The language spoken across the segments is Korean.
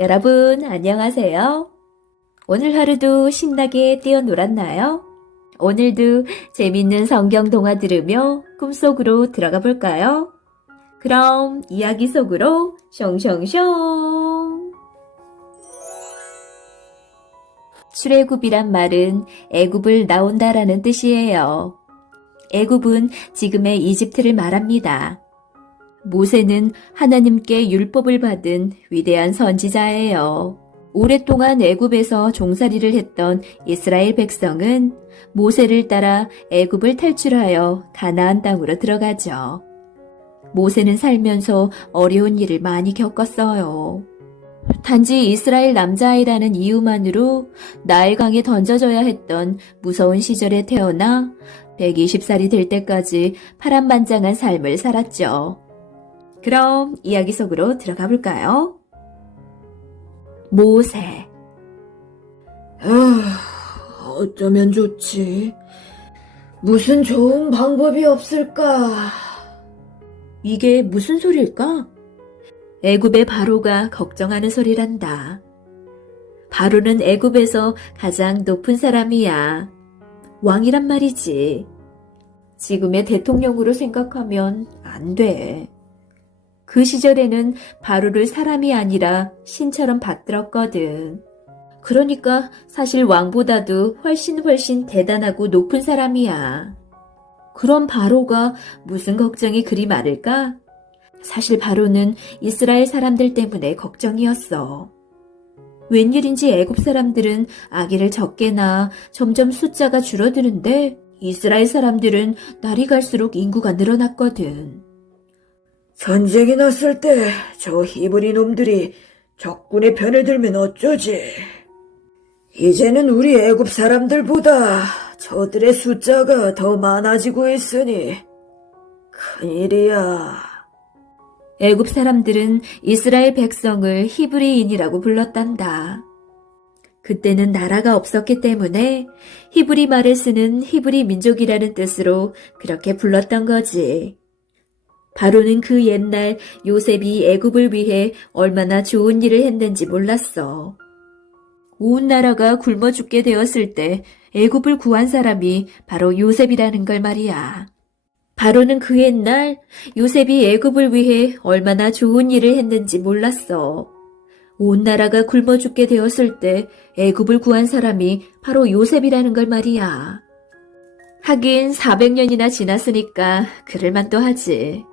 여러분, 안녕하세요. 오늘 하루도 신나게 뛰어놀았나요? 오늘도 재밌는 성경 동화 들으며 꿈속으로 들어가 볼까요? 그럼 이야기 속으로 숑숑숑. 출애굽이란 말은 애굽을 나온다라는 뜻이에요. 애굽은 지금의 이집트를 말합니다. 모세는 하나님께 율법을 받은 위대한 선지자예요. 오랫동안 애굽에서 종살이를 했던 이스라엘 백성은 모세를 따라 애굽을 탈출하여 가나안 땅으로 들어가죠. 모세는 살면서 어려운 일을 많이 겪었어요. 단지 이스라엘 남자아이라는 이유만으로 나일강에 던져져야 했던 무서운 시절에 태어나 120살이 될 때까지 파란만장한 삶을 살았죠. 그럼 이야기 속으로 들어가 볼까요? 모세. 어쩌면 좋지. 무슨 좋은 방법이 없을까? 이게 무슨 소릴까? 애굽의 바로가 걱정하는 소리란다. 바로는 애굽에서 가장 높은 사람이야. 왕이란 말이지. 지금의 대통령으로 생각하면 안 돼. 그 시절에는 바로를 사람이 아니라 신처럼 받들었거든. 그러니까 사실 왕보다도 훨씬 대단하고 높은 사람이야. 그럼 바로가 무슨 걱정이 그리 많을까? 사실 바로는 이스라엘 사람들 때문에 걱정이었어. 웬일인지 애굽 사람들은 아기를 적게 낳아 점점 숫자가 줄어드는데 이스라엘 사람들은 날이 갈수록 인구가 늘어났거든. 전쟁이 났을 때 저 히브리 놈들이 적군의 편을 들면 어쩌지? 이제는 우리 애굽 사람들보다 저들의 숫자가 더 많아지고 있으니 큰일이야. 애굽 사람들은 이스라엘 백성을 히브리인이라고 불렀단다. 그때는 나라가 없었기 때문에 히브리 말을 쓰는 히브리 민족이라는 뜻으로 그렇게 불렀던 거지. 바로는 그 옛날 요셉이 애굽을 위해 얼마나 좋은 일을 했는지 몰랐어. 온 나라가 굶어 죽게 되었을 때 애굽을 구한 사람이 바로 요셉이라는 걸 말이야. 바로는 그 옛날 요셉이 애굽을 위해 얼마나 좋은 일을 했는지 몰랐어. 온 나라가 굶어 죽게 되었을 때 애굽을 구한 사람이 바로 요셉이라는 걸 말이야. 하긴 400년이나 지났으니까 그럴만도 하지.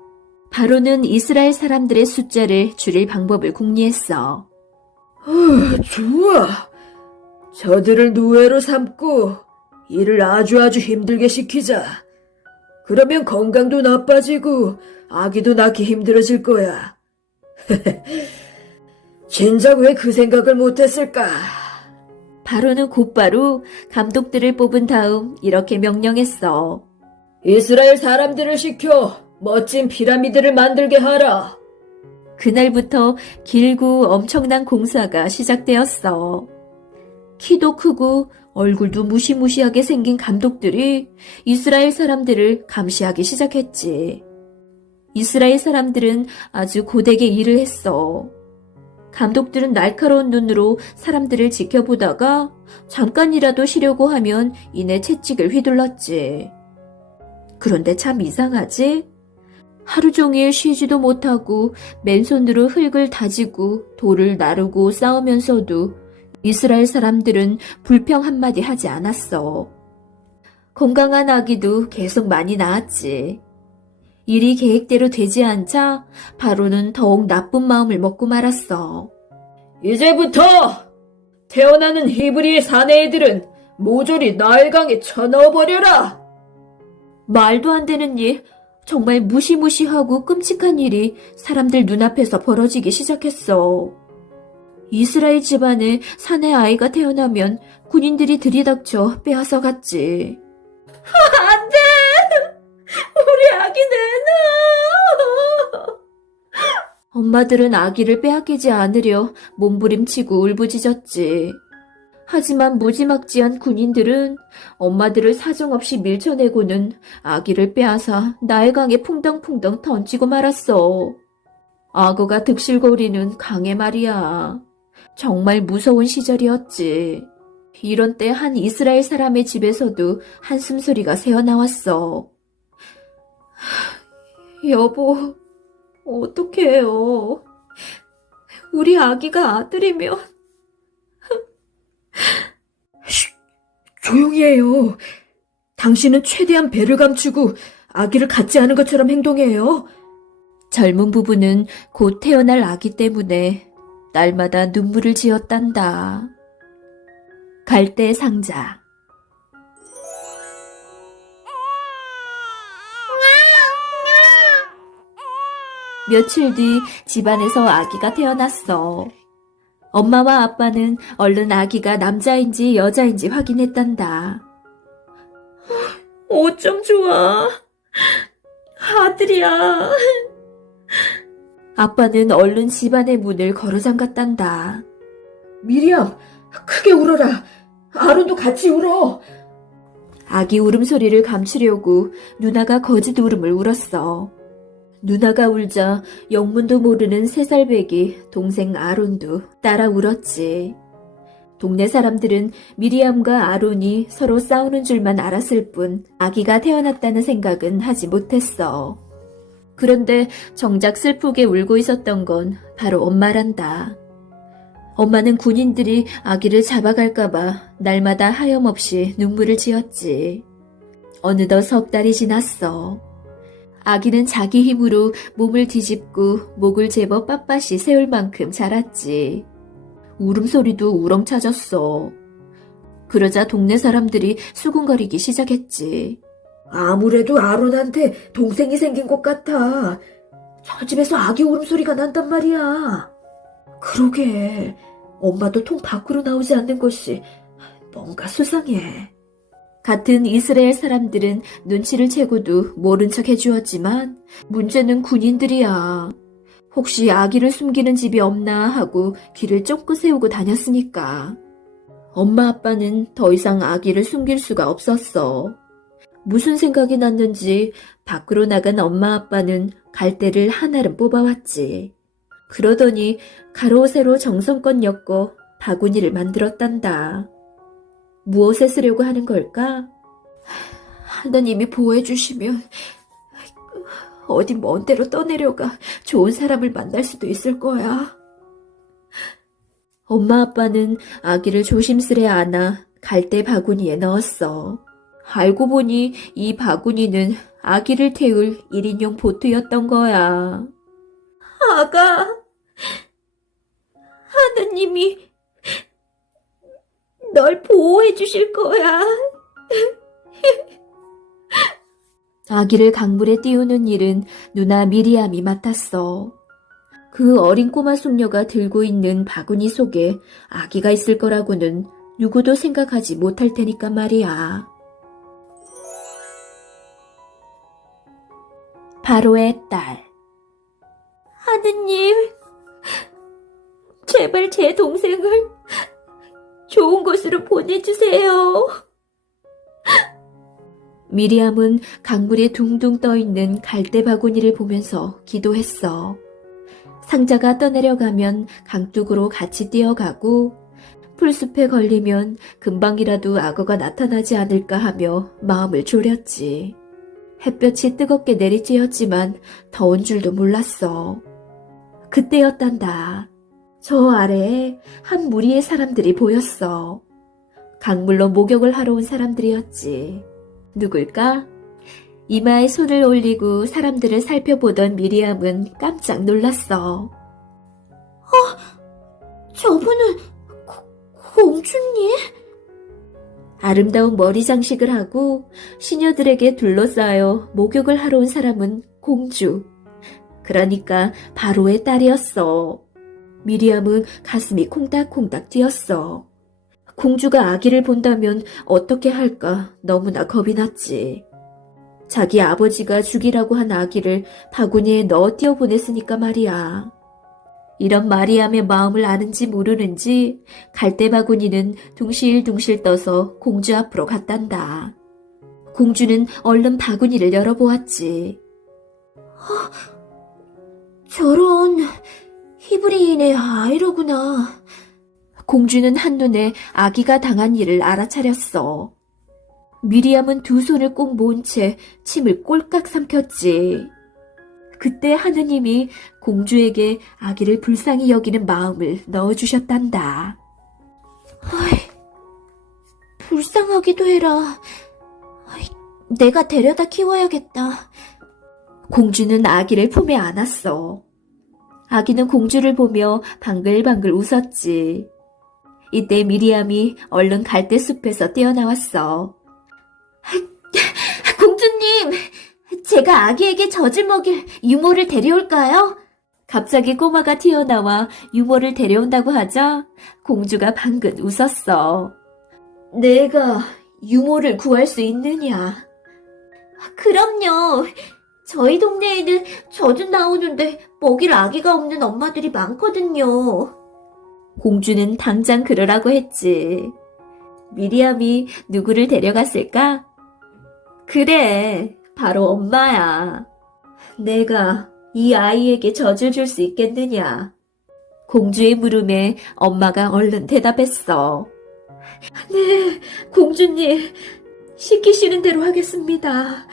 바로는 이스라엘 사람들의 숫자를 줄일 방법을 궁리했어. 좋아. 저들을 노예로 삼고 일을 아주 힘들게 시키자. 그러면 건강도 나빠지고 아기도 낳기 힘들어질 거야. 진작 왜 그 생각을 못했을까? 바로는 곧바로 감독들을 뽑은 다음 이렇게 명령했어. 이스라엘 사람들을 시켜 멋진 피라미드를 만들게 하라. 그날부터 길고 엄청난 공사가 시작되었어. 키도 크고 얼굴도 무시무시하게 생긴 감독들이 이스라엘 사람들을 감시하기 시작했지. 이스라엘 사람들은 아주 고되게 일을 했어. 감독들은 날카로운 눈으로 사람들을 지켜보다가 잠깐이라도 쉬려고 하면 이내 채찍을 휘둘렀지. 그런데 참 이상하지? 하루 종일 쉬지도 못하고 맨손으로 흙을 다지고 돌을 나르고 싸우면서도 이스라엘 사람들은 불평 한마디 하지 않았어. 건강한 아기도 계속 많이 낳았지. 일이 계획대로 되지 않자 바로는 더욱 나쁜 마음을 먹고 말았어. 이제부터 태어나는 히브리의 사내애들은 모조리 나일강에 쳐넣어버려라. 말도 안 되는 일, 정말 무시무시하고 끔찍한 일이 사람들 눈앞에서 벌어지기 시작했어. 이스라엘 집안에 사내 아이가 태어나면 군인들이 들이닥쳐 빼앗아 갔지. 안 돼! 우리 아기 내놔! 엄마들은 아기를 빼앗기지 않으려 몸부림치고 울부짖었지. 하지만 무지막지한 군인들은 엄마들을 사정없이 밀쳐내고는 아기를 빼앗아 나일강에 풍덩풍덩 던지고 말았어. 악어가 득실거리는 강에 말이야. 정말 무서운 시절이었지. 이런 때 한 이스라엘 사람의 집에서도 한숨 소리가 새어나왔어. 여보, 어떡해요. 우리 아기가 아들이면. 조용히 해요. 당신은 최대한 배를 감추고 아기를 갖지 않은 것처럼 행동해요. 젊은 부부는 곧 태어날 아기 때문에 날마다 눈물을 지었단다. 갈대 상자. 며칠 뒤 집안에서 아기가 태어났어. 엄마와 아빠는 얼른 아기가 남자인지 여자인지 확인했단다. 어쩜 좋아. 아들이야. 아빠는 얼른 집안의 문을 걸어 잠갔단다. 미리암, 크게 울어라. 아론도 같이 울어. 아기 울음소리를 감추려고 누나가 거짓 울음을 울었어. 누나가 울자 영문도 모르는 3살배기 동생 아론도 따라 울었지. 동네 사람들은 미리암과 아론이 서로 싸우는 줄만 알았을 뿐 아기가 태어났다는 생각은 하지 못했어. 그런데 정작 슬프게 울고 있었던 건 바로 엄마란다. 엄마는 군인들이 아기를 잡아갈까봐 날마다 하염없이 눈물을 지었지. 어느덧 3달이 지났어. 아기는 자기 힘으로 몸을 뒤집고 목을 제법 빳빳이 세울 만큼 자랐지. 울음소리도 우렁차졌어. 그러자 동네 사람들이 수군거리기 시작했지. 아무래도 아론한테 동생이 생긴 것 같아. 저 집에서 아기 울음소리가 난단 말이야. 그러게, 엄마도 통 밖으로 나오지 않는 것이 뭔가 수상해. 같은 이스라엘 사람들은 눈치를 채고도 모른 척 해주었지만 문제는 군인들이야. 혹시 아기를 숨기는 집이 없나 하고 귀를 쫑긋 세우고 다녔으니까. 엄마 아빠는 더 이상 아기를 숨길 수가 없었어. 무슨 생각이 났는지 밖으로 나간 엄마 아빠는 갈대를 하나를 뽑아왔지. 그러더니 가로 세로 정성껏 엮어 바구니를 만들었단다. 무엇에 쓰려고 하는 걸까? 하나님이 보호해 주시면 어디 먼 데로 떠내려가 좋은 사람을 만날 수도 있을 거야. 엄마 아빠는 아기를 조심스레 안아 갈대 바구니에 넣었어. 알고 보니 이 바구니는 아기를 태울 1인용 보트였던 거야. 아가, 하느님이 널 보호해 주실 거야. 아기를 강물에 띄우는 일은 누나 미리암이 맡았어. 그 어린 꼬마 숙녀가 들고 있는 바구니 속에 아기가 있을 거라고는 누구도 생각하지 못할 테니까 말이야. 바로의 딸. 하느님, 제발 제 동생을 좋은 곳으로 보내주세요. 미리암은 강물에 둥둥 떠있는 갈대 바구니를 보면서 기도했어. 상자가 떠내려가면 강둑으로 같이 뛰어가고 풀숲에 걸리면 금방이라도 악어가 나타나지 않을까 하며 마음을 졸였지. 햇볕이 뜨겁게 내리쬐었지만 더운 줄도 몰랐어. 그때였단다. 저 아래에 한 무리의 사람들이 보였어. 강물로 목욕을 하러 온 사람들이었지. 누굴까? 이마에 손을 올리고 사람들을 살펴보던 미리암은 깜짝 놀랐어. 저분은 공주님? 아름다운 머리 장식을 하고 시녀들에게 둘러싸여 목욕을 하러 온 사람은 공주. 그러니까 바로의 딸이었어. 미리암은 가슴이 콩닥콩닥 뛰었어. 공주가 아기를 본다면 어떻게 할까 너무나 겁이 났지. 자기 아버지가 죽이라고 한 아기를 바구니에 넣어 띄워보냈으니까 말이야. 이런 마리암의 마음을 아는지 모르는지 갈대 바구니는 둥실둥실 떠서 공주 앞으로 갔단다. 공주는 얼른 바구니를 열어보았지. 저런 히브리인의 아이로구나. 공주는 한눈에 아기가 당한 일을 알아차렸어. 미리암은 두 손을 꼭 모은 채 침을 꼴깍 삼켰지. 그때 하느님이 공주에게 아기를 불쌍히 여기는 마음을 넣어주셨단다. 불쌍하기도 해라. 내가 데려다 키워야겠다. 공주는 아기를 품에 안았어. 아기는 공주를 보며 방글방글 웃었지. 이때 미리암이 얼른 갈대숲에서 뛰어나왔어. 공주님, 제가 아기에게 젖을 먹일 유모를 데려올까요? 갑자기 꼬마가 튀어나와 유모를 데려온다고 하자 공주가 방긋 웃었어. 내가 유모를 구할 수 있느냐? 그럼요. 저희 동네에는 젖은 나오는데 먹일 아기가 없는 엄마들이 많거든요. 공주는 당장 그러라고 했지. 미리암이 누구를 데려갔을까? 그래, 바로 엄마야. 내가 이 아이에게 젖을 줄 수 있겠느냐? 공주의 물음에 엄마가 얼른 대답했어. 네, 공주님, 시키시는 대로 하겠습니다.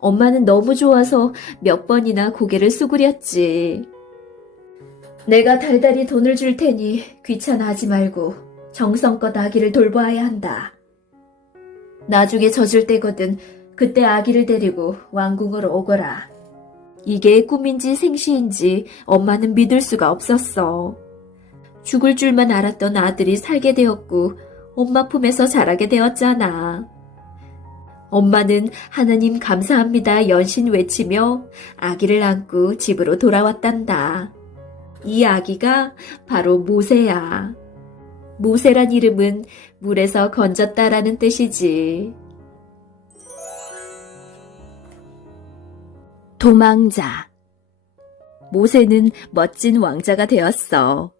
엄마는 너무 좋아서 몇 번이나 고개를 수그렸지. 내가 달달이 돈을 줄 테니 귀찮아하지 말고 정성껏 아기를 돌보아야 한다. 나중에 젖을 때거든 그때 아기를 데리고 왕궁으로 오거라. 이게 꿈인지 생시인지 엄마는 믿을 수가 없었어. 죽을 줄만 알았던 아들이 살게 되었고 엄마 품에서 자라게 되었잖아. 엄마는 하나님 감사합니다 연신 외치며 아기를 안고 집으로 돌아왔단다. 이 아기가 바로 모세야. 모세란 이름은 물에서 건졌다라는 뜻이지. 도망자. 모세는 멋진 왕자가 되었어.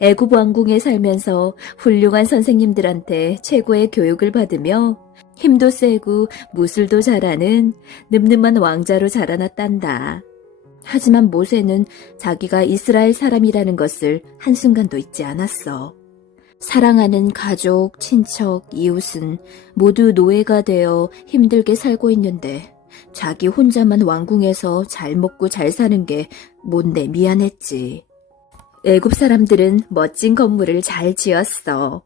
애굽 왕궁에 살면서 훌륭한 선생님들한테 최고의 교육을 받으며 힘도 세고 무술도 잘하는 늠름한 왕자로 자라났단다. 하지만 모세는 자기가 이스라엘 사람이라는 것을 한순간도 잊지 않았어. 사랑하는 가족, 친척, 이웃은 모두 노예가 되어 힘들게 살고 있는데 자기 혼자만 왕궁에서 잘 먹고 잘 사는 게 못내 미안했지. 애굽 사람들은 멋진 건물을 잘 지었어.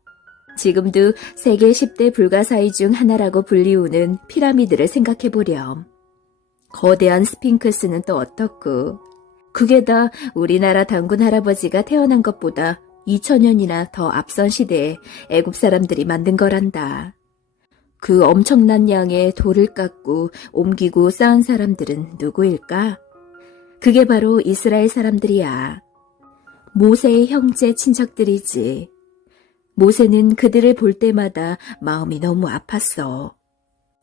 지금도 세계 10대 불가사의 중 하나라고 불리우는 피라미드를 생각해보렴. 거대한 스핑크스는 또 어떻고, 그게 다 우리나라 단군 할아버지가 태어난 것보다 2000년이나 더 앞선 시대에 애굽 사람들이 만든 거란다. 그 엄청난 양의 돌을 깎고 옮기고 쌓은 사람들은 누구일까? 그게 바로 이스라엘 사람들이야. 모세의 형제 친척들이지. 모세는 그들을 볼 때마다 마음이 너무 아팠어.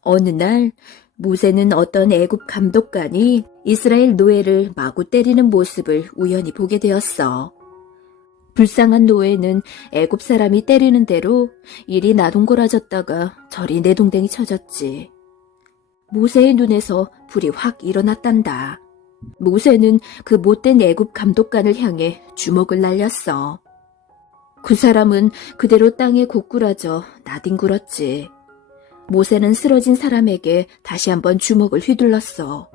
어느 날 모세는 어떤 애굽 감독관이 이스라엘 노예를 마구 때리는 모습을 우연히 보게 되었어. 불쌍한 노예는 애굽 사람이 때리는 대로 이리 나동거라졌다가 저리 내동댕이 쳐졌지. 모세의 눈에서 불이 확 일어났단다. 모세는 그 못된 애굽 감독관을 향해 주먹을 날렸어. 그 사람은 그대로 땅에 고꾸라져 나뒹굴었지. 모세는 쓰러진 사람에게 다시 한번 주먹을 휘둘렀어.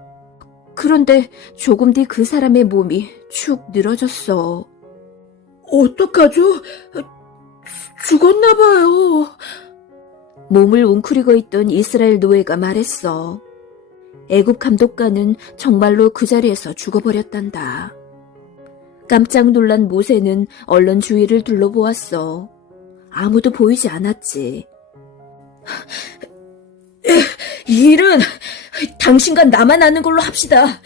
그런데 조금 뒤 그 사람의 몸이 축 늘어졌어. 어떡하죠? 죽었나 봐요. 몸을 웅크리고 있던 이스라엘 노예가 말했어. 애굽 감독관은 정말로 그 자리에서 죽어버렸단다. 깜짝 놀란 모세는 얼른 주위를 둘러보았어. 아무도 보이지 않았지. 이 일은 당신과 나만 아는 걸로 합시다.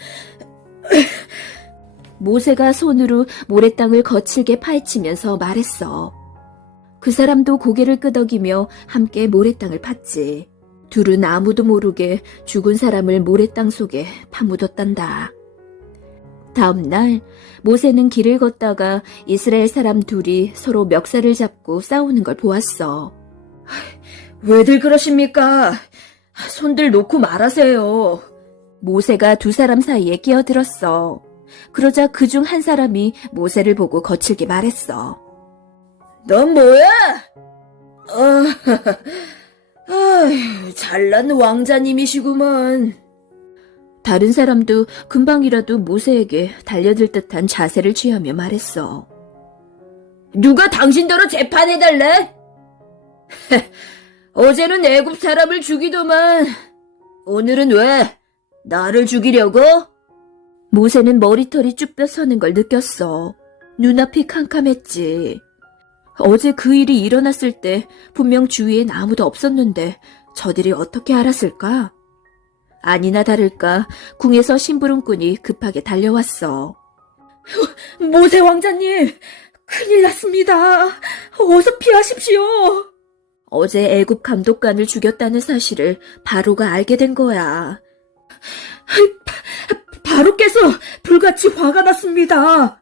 모세가 손으로 모래땅을 거칠게 파헤치면서 말했어. 그 사람도 고개를 끄덕이며 함께 모래땅을 팠지. 둘은 아무도 모르게 죽은 사람을 모래땅 속에 파묻었단다. 다음 날 모세는 길을 걷다가 이스라엘 사람 둘이 서로 멱살을 잡고 싸우는 걸 보았어. 왜들 그러십니까? 손들 놓고 말하세요. 모세가 두 사람 사이에 끼어들었어. 그러자 그중 한 사람이 모세를 보고 거칠게 말했어. 넌 뭐야? 잘난 왕자님이시구먼. 다른 사람도 금방이라도 모세에게 달려들 듯한 자세를 취하며 말했어. 누가 당신더러 재판해달래? 어제는 애굽 사람을 죽이더만 오늘은 왜 나를 죽이려고? 모세는 머리털이 쭉 펴서는 걸 느꼈어. 눈앞이 캄캄했지. 어제 그 일이 일어났을 때 분명 주위엔 아무도 없었는데 저들이 어떻게 알았을까? 아니나 다를까 궁에서 심부름꾼이 급하게 달려왔어. 모세 왕자님, 큰일 났습니다. 어서 피하십시오. 어제 애굽 감독관을 죽였다는 사실을 바로가 알게 된 거야. 바로께서 불같이 화가 났습니다.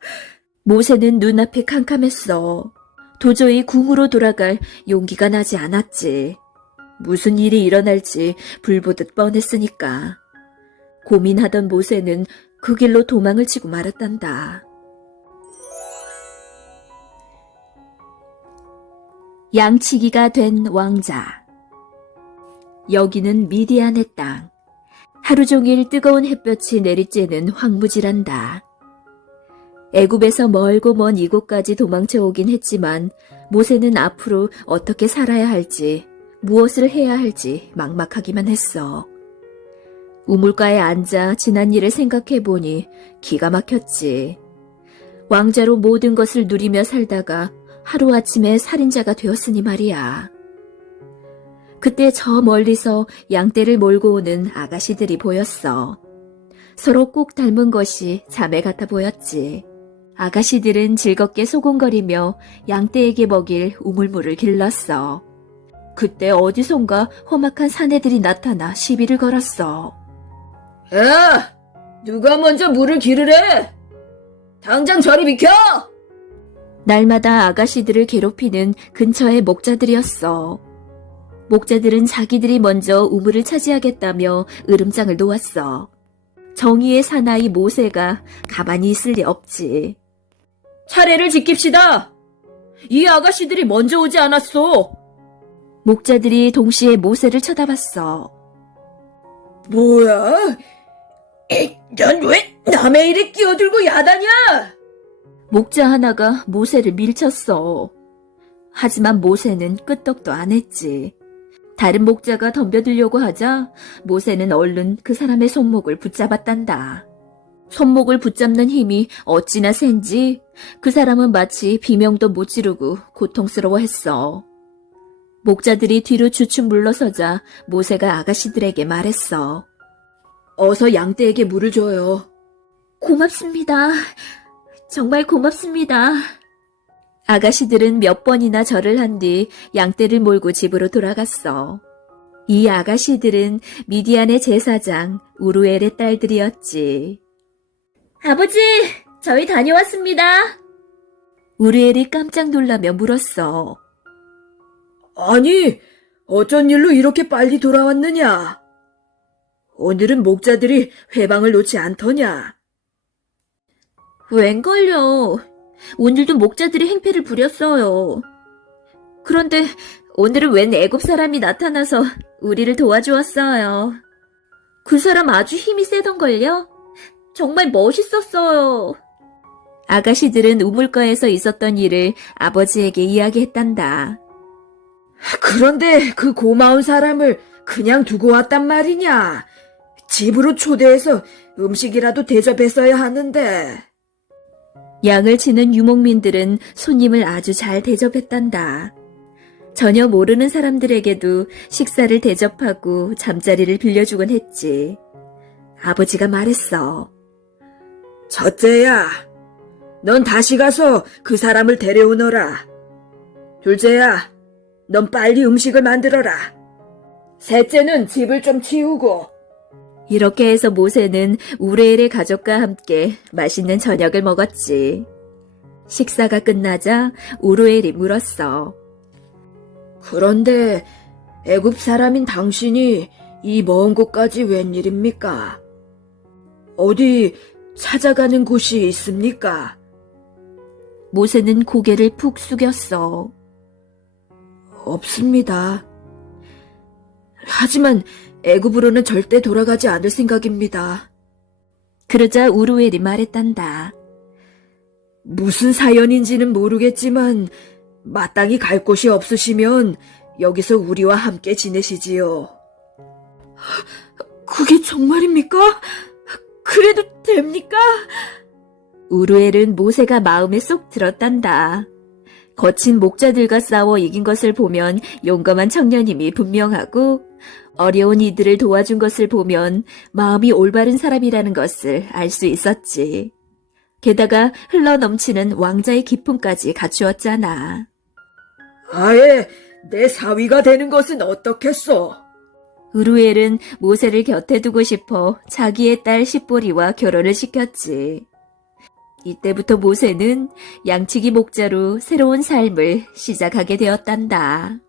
모세는 눈앞이 캄캄했어. 도저히 궁으로 돌아갈 용기가 나지 않았지. 무슨 일이 일어날지 불보듯 뻔했으니까. 고민하던 모세는 그 길로 도망을 치고 말았단다. 양치기가 된 왕자. 여기는 미디안의 땅. 하루 종일 뜨거운 햇볕이 내리쬐는 황무지란다. 애굽에서 멀고 먼 이곳까지 도망쳐 오긴 했지만 모세는 앞으로 어떻게 살아야 할지, 무엇을 해야 할지 막막하기만 했어. 우물가에 앉아 지난 일을 생각해보니 기가 막혔지. 왕자로 모든 것을 누리며 살다가 하루아침에 살인자가 되었으니 말이야. 그때 저 멀리서 양떼를 몰고 오는 아가씨들이 보였어. 서로 꼭 닮은 것이 자매 같아 보였지. 아가씨들은 즐겁게 소곤거리며 양떼에게 먹일 우물물을 길렀어. 그때 어디선가 험악한 사내들이 나타나 시비를 걸었어. 야! 누가 먼저 물을 기르래? 당장 저리 비켜! 날마다 아가씨들을 괴롭히는 근처의 목자들이었어. 목자들은 자기들이 먼저 우물을 차지하겠다며 으름장을 놓았어. 정의의 사나이 모세가 가만히 있을 리 없지. 차례를 지킵시다. 이 아가씨들이 먼저 오지 않았소. 목자들이 동시에 모세를 쳐다봤어. 뭐야? 넌 왜 남의 일에 끼어들고 야단이야? 목자 하나가 모세를 밀쳤어. 하지만 모세는 끄떡도 안 했지. 다른 목자가 덤벼들려고 하자 모세는 얼른 그 사람의 손목을 붙잡았단다. 손목을 붙잡는 힘이 어찌나 센지 그 사람은 마치 비명도 못 지르고 고통스러워했어. 목자들이 뒤로 주춤 물러서자 모세가 아가씨들에게 말했어. 어서 양떼에게 물을 줘요. 고맙습니다. 정말 고맙습니다. 아가씨들은 몇 번이나 절을 한 뒤 양떼를 몰고 집으로 돌아갔어. 이 아가씨들은 미디안의 제사장 우루엘의 딸들이었지. 아버지, 저희 다녀왔습니다. 우루엘이 깜짝 놀라며 물었어. 아니, 어쩐 일로 이렇게 빨리 돌아왔느냐? 오늘은 목자들이 회방을 놓지 않더냐? 웬걸요. 오늘도 목자들이 행패를 부렸어요. 그런데 오늘은 웬 애굽 사람이 나타나서 우리를 도와주었어요. 그 사람 아주 힘이 세던걸요? 정말 멋있었어요. 아가씨들은 우물가에서 있었던 일을 아버지에게 이야기했단다. 그런데 그 고마운 사람을 그냥 두고 왔단 말이냐? 집으로 초대해서 음식이라도 대접했어야 하는데. 양을 치는 유목민들은 손님을 아주 잘 대접했단다. 전혀 모르는 사람들에게도 식사를 대접하고 잠자리를 빌려주곤 했지. 아버지가 말했어. 첫째야, 넌 다시 가서 그 사람을 데려오너라. 둘째야, 넌 빨리 음식을 만들어라. 셋째는 집을 좀 치우고. 이렇게 해서 모세는 우레엘의 가족과 함께 맛있는 저녁을 먹었지. 식사가 끝나자 우루엘이 물었어. 그런데 애굽 사람인 당신이 이 먼 곳까지 웬일입니까? 어디 찾아가는 곳이 있습니까? 모세는 고개를 푹 숙였어. 없습니다. 하지만 애굽으로는 절대 돌아가지 않을 생각입니다. 그러자 우루엘이 말했단다. 무슨 사연인지는 모르겠지만 마땅히 갈 곳이 없으시면 여기서 우리와 함께 지내시지요. 그게 정말입니까? 그래도 됩니까? 우루엘은 모세가 마음에 쏙 들었단다. 거친 목자들과 싸워 이긴 것을 보면 용감한 청년임이 분명하고 어려운 이들을 도와준 것을 보면 마음이 올바른 사람이라는 것을 알 수 있었지. 게다가 흘러넘치는 왕자의 기품까지 갖추었잖아. 아예 내 사위가 되는 것은 어떻겠소? 우루엘은 모세를 곁에 두고 싶어 자기의 딸 십보리와 결혼을 시켰지. 이때부터 모세는 양치기 목자로 새로운 삶을 시작하게 되었단다.